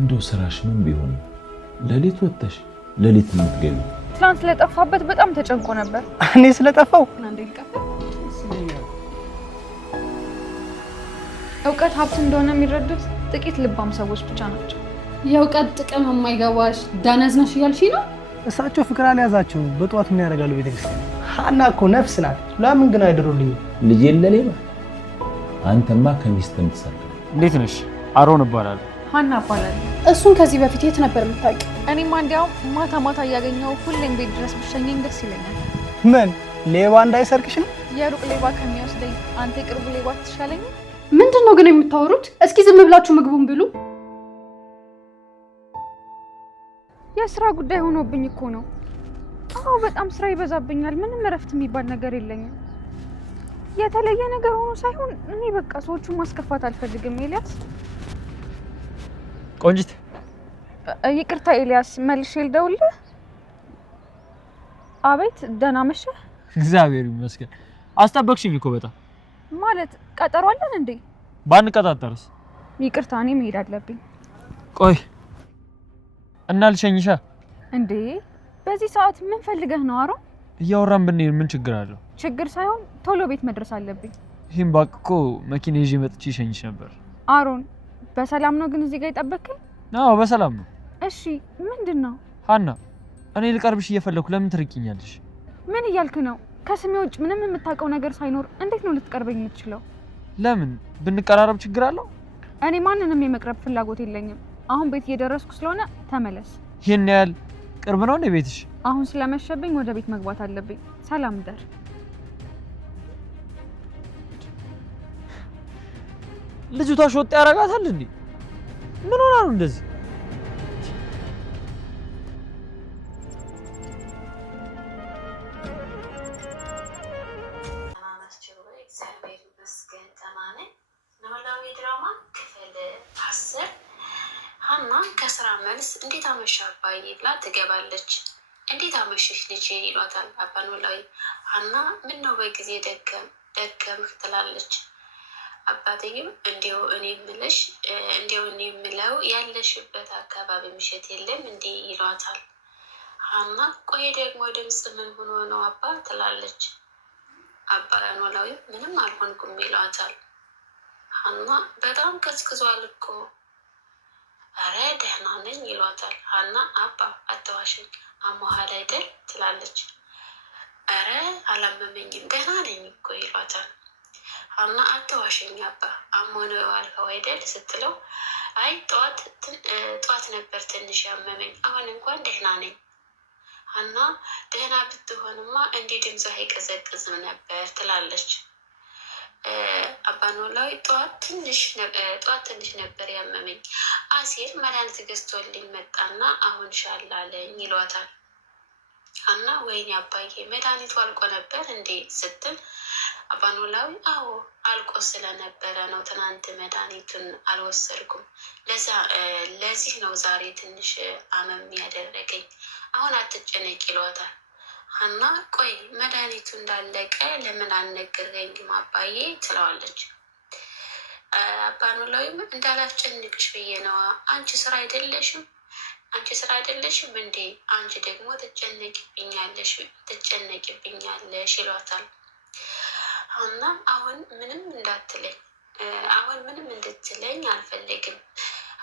እንደው ስራሽ ምን ቢሆን ለሊት ወጥተሽ ለሊት የምትገቢ? ትናንት ስለጠፋበት በጣም ተጨንቆ ነበር። እኔ ስለጠፋው እውቀት ሀብት እንደሆነ የሚረዱት ጥቂት ልባም ሰዎች ብቻ ናቸው። የእውቀት ጥቅም የማይገባሽ ዳነዝነሽ እያልሽ ነው? እሳቸው ፍቅር አልያዛቸው በጧት ምን ያደርጋሉ ቤተክርስቲያን? ሀና እኮ ነፍስ ናት። ለምን ግን አይደሩልኝ? ልጅ የለሌባ አንተማ ከሚስትም ትሰራ። እንዴት ነሽ? አሮን እባላለሁ። ሀና እባላለሁ። እሱን ከዚህ በፊት የት ነበር የምታውቂው? እኔማ እንዲያውም ማታ ማታ እያገኘው ሁሌም ቤት ድረስ ብሸኘኝ ደስ ይለኛል። ምን ሌባ እንዳይሰርቅሽ ነው? የሩቅ ሌባ ከሚወስደኝ አንተ የቅርቡ ሌባ ትሻለኝ። ምንድነው ግን የምታወሩት? እስኪ ዝም ብላችሁ ምግቡን ብሉ። የስራ ጉዳይ ሆኖብኝ እኮ ነው። አዎ በጣም ስራ ይበዛብኛል። ምንም እረፍት የሚባል ነገር የለኝም። የተለየ ነገር ሆኖ ሳይሆን እኔ በቃ ሰዎቹን ማስከፋት አልፈልግም። ኤልያስ ቆንጂት፣ ይቅርታ ኤልያስ፣ መልሼ ልደውልልህ? አቤት፣ ደህና መሸህ? እግዚአብሔር ይመስገን። አስጠበቅሽኝ እኮ በጣም። ማለት ቀጠሮ አለን እንዴ? ባንቀጣጠርስ? ይቅርታ፣ እኔ መሄድ አለብኝ። ቆይ እና ልሸኝሻ እንዴ? በዚህ ሰዓት ምን ፈልገህ ነው አሮ? እያወራን ብንሄድ ምን ችግር አለው? ችግር ሳይሆን ቶሎ ቤት መድረስ አለብኝ። ይሄን ባክ እኮ መኪና ይዤ መጥቼ ይሸኝሽ ነበር። አሮን፣ በሰላም ነው ግን እዚህ ጋር የጠበቅከኝ? አዎ በሰላም ነው። እሺ፣ ምንድነው? ሀና፣ እኔ ልቀርብሽ እየፈለኩ ለምን ትርቂኛለሽ? ምን እያልክ ነው? ከስሜ ውጭ ምንም የምታውቀው ነገር ሳይኖር እንዴት ነው ልትቀርበኝ የምትችለው? ለምን ብንቀራረብ ችግር አለው? እኔ ማንንም የመቅረብ ፍላጎት የለኝም። አሁን ቤት እየደረስኩ ስለሆነ ተመለስ። ይሄን ያህል ቅርብ ነው እንዴ ቤትሽ? አሁን ስለመሸብኝ ወደ ቤት መግባት አለብኝ። ሰላም ደር። ልጅቷ ሾጥ ያረጋታል እንዴ? ምን ሆና ነው እንደዚህ? ሀና ከስራ መልስ እንዴት አመሻ አባዬ ብላ ትገባለች። እንዴት አመሽሽ ልጄ ይሏታል አባ ኖላዊ። ሀና ምን ነው በጊዜ ደከምህ ትላለች። አባትዬም እንዲው እኔ የምለው ያለሽበት አካባቢ ምሽት የለም እንዴ ይሏታል። ሀና ቆይ ደግሞ ድምፅ ምን ሆኖ ነው አባ ትላለች። አባ ኖላዊ ምንም አልሆንኩም ይሏታል። ሀና በጣም ቀዝቅዟል እኮ። አረ ደህና ነኝ ይሏታል። ሀና አባ አትዋሽኝ አሞሃል አይደል ትላለች። አረ አላመመኝም ደህና ነኝ እኮ ይሏታል። ሀና አትዋሽኝ አባ አሞነ ዋልከው አይደል ስትለው አይ ጠዋት ነበር ትንሽ ያመመኝ አሁን እንኳን ደህና ነኝ። ሀና ደህና ብትሆንማ እንዲህ ድምፅህ አይቀዘቅዝም ነበር ትላለች። አባ ኖላዊ ጠዋት ትንሽ ነበር ያመመኝ አሲር መድኃኒት ገዝቶልኝ መጣና አሁን ሻላለኝ ይሏታል። ሀና ወይኔ አባዬ መድኃኒቱ አልቆ ነበር እንዴ ስትል አባ ኖላዊ አዎ አልቆ ስለነበረ ነው ትናንት መድኃኒቱን አልወሰድኩም ለዚህ ነው ዛሬ ትንሽ አመም ያደረገኝ አሁን አትጨነቅ ይሏታል። ሀና ቆይ መድኃኒቱ እንዳለቀ ለምን አልነገርከኝም አባዬ ትለዋለች። አባ ኖላዊም እንዳላስጨንቅሽ ብዬ ነዋ አንቺ ስራ አይደለሽም እንዴ አንቺ ደግሞ ትጨነቂብኛለሽ ይሏታል። ሀና አሁን ምንም እንድትለኝ አልፈልግም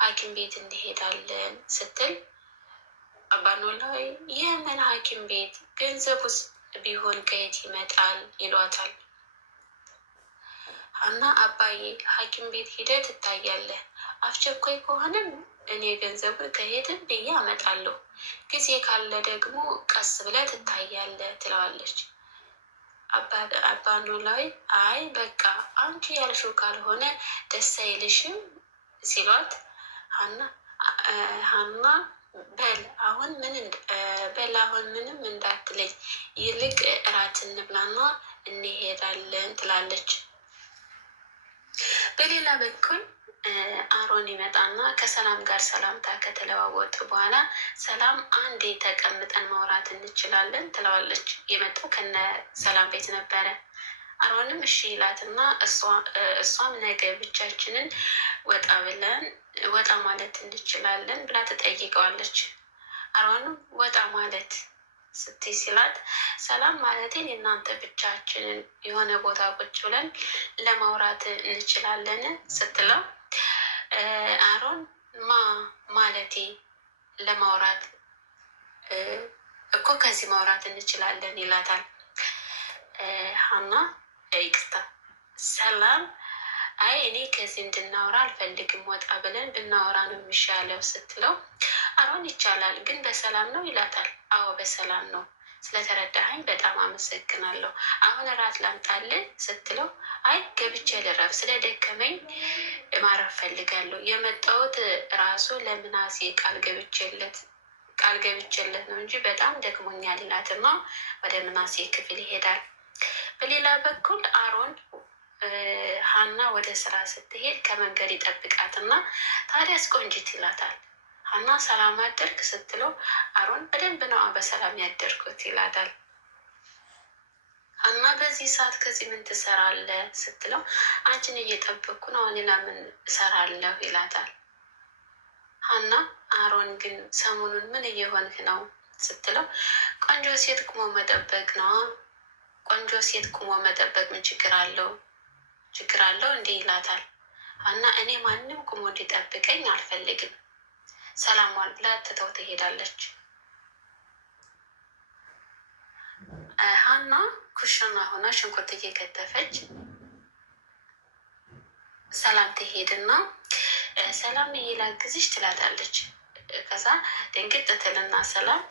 ሐኪም ቤት እንሄዳለን ስትል አባ ኖላዊ የምን ሐኪም ቤት ገንዘቡስ ቢሆን ከየት ይመጣል ይሏታል። ሀና አባዬ ሐኪም ቤት ሄደህ ትታያለህ አስቸኳይ ከሆነም እኔ ገንዘቡ ከሄድን ብዬ አመጣለሁ ጊዜ ካለ ደግሞ ቀስ ብለህ ትታያለህ ትለዋለች። አባ ኖላዊ አይ በቃ አንቺ ያልሽው ካልሆነ ደስ አይልሽም ሲሏት ሀና በል አሁን ምንም እንዳትለኝ ይልቅ እራት እንብላና እንሄዳለን ትላለች። በሌላ በኩል አሮን ይመጣና ከሰላም ጋር ሰላምታ ከተለዋወጡ በኋላ ሰላም አንዴ ተቀምጠን ማውራት እንችላለን ትለዋለች። የመጣው ከነ ሰላም ቤት ነበረ። አሮንም እሺ ይላትና እሷም ነገ ብቻችንን ወጣ ማለት እንችላለን ብላ ትጠይቀዋለች። አሮንም ወጣ ማለት ስትይ ሲላት ሰላም ማለቴን የእናንተ ብቻችንን የሆነ ቦታ ቁጭ ብለን ለማውራት እንችላለን ስትለው አሮን ማለቴ ለማውራት እኮ ከዚህ ማውራት እንችላለን ይላታል። ሀና ይቅርታ ሰላም አይ እኔ ከዚህ እንድናወራ አልፈልግም፣ ወጣ ብለን ብናወራ ነው የሚሻለው ስትለው አሮን ይቻላል ግን በሰላም ነው ይላታል። አዎ በሰላም ነው፣ ስለተረዳኸኝ በጣም አመሰግናለሁ። አሁን እራት ላምጣልህ ስትለው አይ ገብቼ ልረፍ፣ ስለደከመኝ ማረፍ ፈልጋለሁ። የመጣሁት ራሱ ለምናሴ ቃል ገብቼለት ነው እንጂ በጣም ደክሞኛል ይላትና ወደ ምናሴ ክፍል ይሄዳል። በሌላ በኩል አሮን ሀና ወደ ስራ ስትሄድ ከመንገድ ይጠብቃትና ታዲያስ ቆንጂት ይላታል። ሀና ሰላም አደርክ ስትለው አሮን በደንብ ነው በሰላም ያደርኩት ይላታል። ሀና በዚህ ሰዓት ከዚህ ምን ትሰራለህ ስትለው አንቺን እየጠበቅኩ ነው፣ ሌላ ምን እሰራለሁ ይላታል። ሀና አሮን ግን ሰሞኑን ምን እየሆንክ ነው ስትለው ቆንጆ ሴት ቁሞ መጠበቅ ነው። ቆንጆ ሴት ቁሞ መጠበቅ ምን ችግር አለው እንዲህ ይላታል። ሀና እኔ ማንም ቁሞ እንዲጠብቀኝ አልፈልግም፣ ሰላሟል ብላ ትተው ትሄዳለች። ሀና ኩሽና ሆና ሽንኩርት እየከተፈች ሰላም ትሄድና ሰላም ላግዝሽ ትላታለች። ከዛ ድንግጥ ትልና ሰላም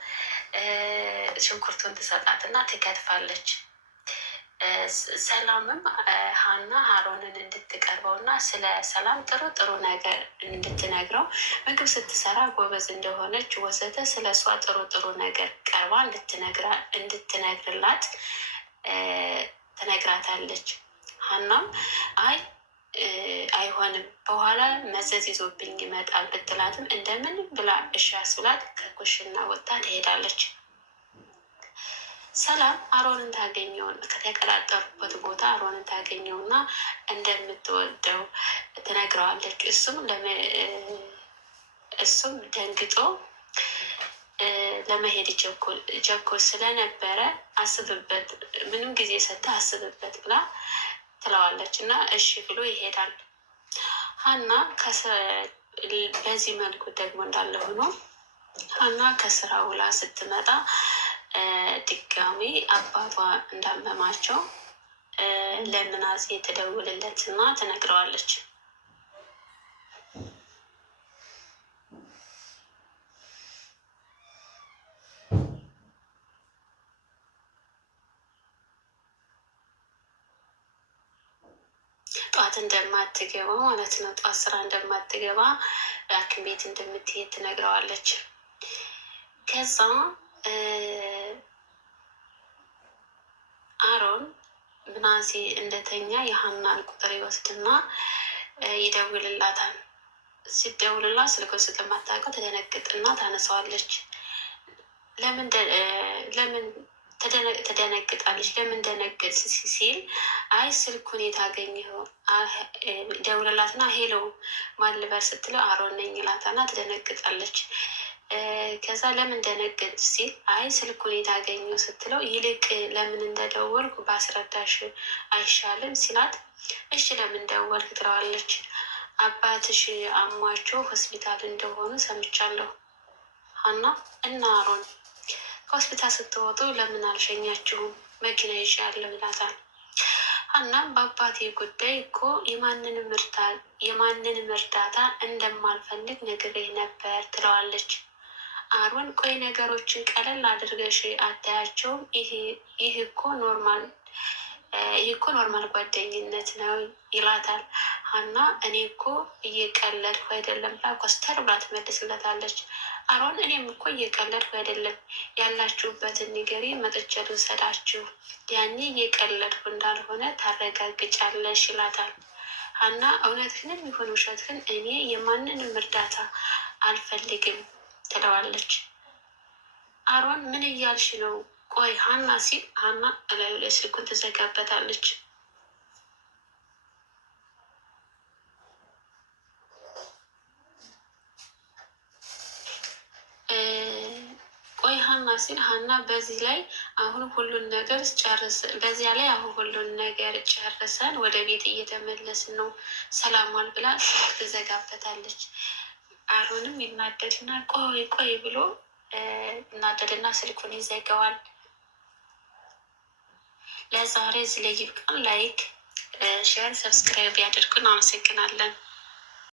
ሽንኩርቱን ትሰጣትና ትከትፋለች። ሰላምም ሀና አሮንን እንድትቀርበውና ስለ ሰላም ጥሩ ነገር እንድትነግረው ምግብ ስትሰራ ጎበዝ እንደሆነች ወዘተ ስለ እሷ ጥሩ ነገር ቀርባ እንድትነግርላት ትነግራታለች። ሀናም አይሆንም በኋላ መዘዝ ይዞብኝ ይመጣል ብትላትም እንደምን ብላ እሺ አስብላት ከኩሽና ወጥታ ትሄዳለች። ሰላም አሮንን ታገኘውን ከተቀጣጠሩበት ቦታ አሮንን ታገኘውና እንደምትወደው ትነግረዋለች። እሱም ደንግጦ ለመሄድ ቸኮል ስለነበረ አስብበት፣ ምንም ጊዜ ሰጥተህ አስብበት ብላ ትለዋለች እና እሺ ብሎ ይሄዳል። ሀና በዚህ መልኩ ደግሞ እንዳለ ሆኖ ሀና ከስራ ውላ ስትመጣ ድጋሚ አባቷ እንዳመማቸው ለምናሴ ትደውልለት እና ትነግረዋለች። ጠዋት እንደማትገባ ማለት ነው። ጠዋት ስራ እንደማትገባ ሐኪም ቤት እንደምትሄድ ትነግረዋለች። ከዛ አሮን ምናሴ እንደተኛ የሀናን ቁጥር ይወስድና ይደውልላታል። ሲደውልላት ስልኮ ስለማታውቀው ትደነግጥና ታነሳዋለች። ለምን ትደነግጣለች? ለምን ደነግጥ ሲል አይ ስልኩን የታገኘው ደውልላትና ሄሎ ማን ልበል ስትለው አሮን ነኝ ይላታና ትደነግጣለች። ከዛ ለምን ደነግጥ ሲል አይ ስልኩን የታገኘው ስትለው ይልቅ ለምን እንደደወልኩ ባስረዳሽ አይሻልም ሲላት እሺ ለምን ደወልክ ትለዋለች። አባትሽ አሟቸው ሆስፒታል እንደሆኑ ሰምቻለሁ ሀና እና አሮን ከሆስፒታል ስትወጡ ለምን አልሸኛችሁም? መኪና ይዣለሁ ይላታል። ሀናም በአባቴ ጉዳይ እኮ የማንንም እርዳታ እንደማልፈልግ ነግሬህ ነበር ትለዋለች። አሮን ቆይ ነገሮችን ቀለል አድርገሽ አታያቸውም? ይህ እኮ ኖርማል ጓደኝነት ነው ይላታል። ሀና እኔ እኮ እየቀለድኩ አይደለም ብላ ኮስተር ብላ ትመልስለታለች። አሮን እኔም እኮ እየቀለድኩ አይደለም፣ ያላችሁበትን ንገሪ መጥቼ ልውሰዳችሁ፣ ያኔ እየቀለድኩ እንዳልሆነ ታረጋግጫለሽ ይላታል። ሀና እውነትህንም ይሁን ውሸትህን እኔ የማንንም እርዳታ አልፈልግም ትለዋለች። አሮን ምን እያልሽ ነው? ቆይ ሀና ሲል ሀና እላዩ ላይ ስልኩን ትዘጋበታለች። ለሀና ሲል ሀና በዚህ ላይ አሁን ሁሉን ነገር ጨርሰን ወደ ቤት እየተመለስን ነው ሰላሟን ብላ ስልክ ትዘጋበታለች። አሮንም ይናደድና ቆይ ብሎ ይናደድና ስልኩን ይዘጋዋል። ለዛሬ ዝለይብ ቃል ላይክ ሼር ሰብስክራይብ ያደርጉን። አመሰግናለን።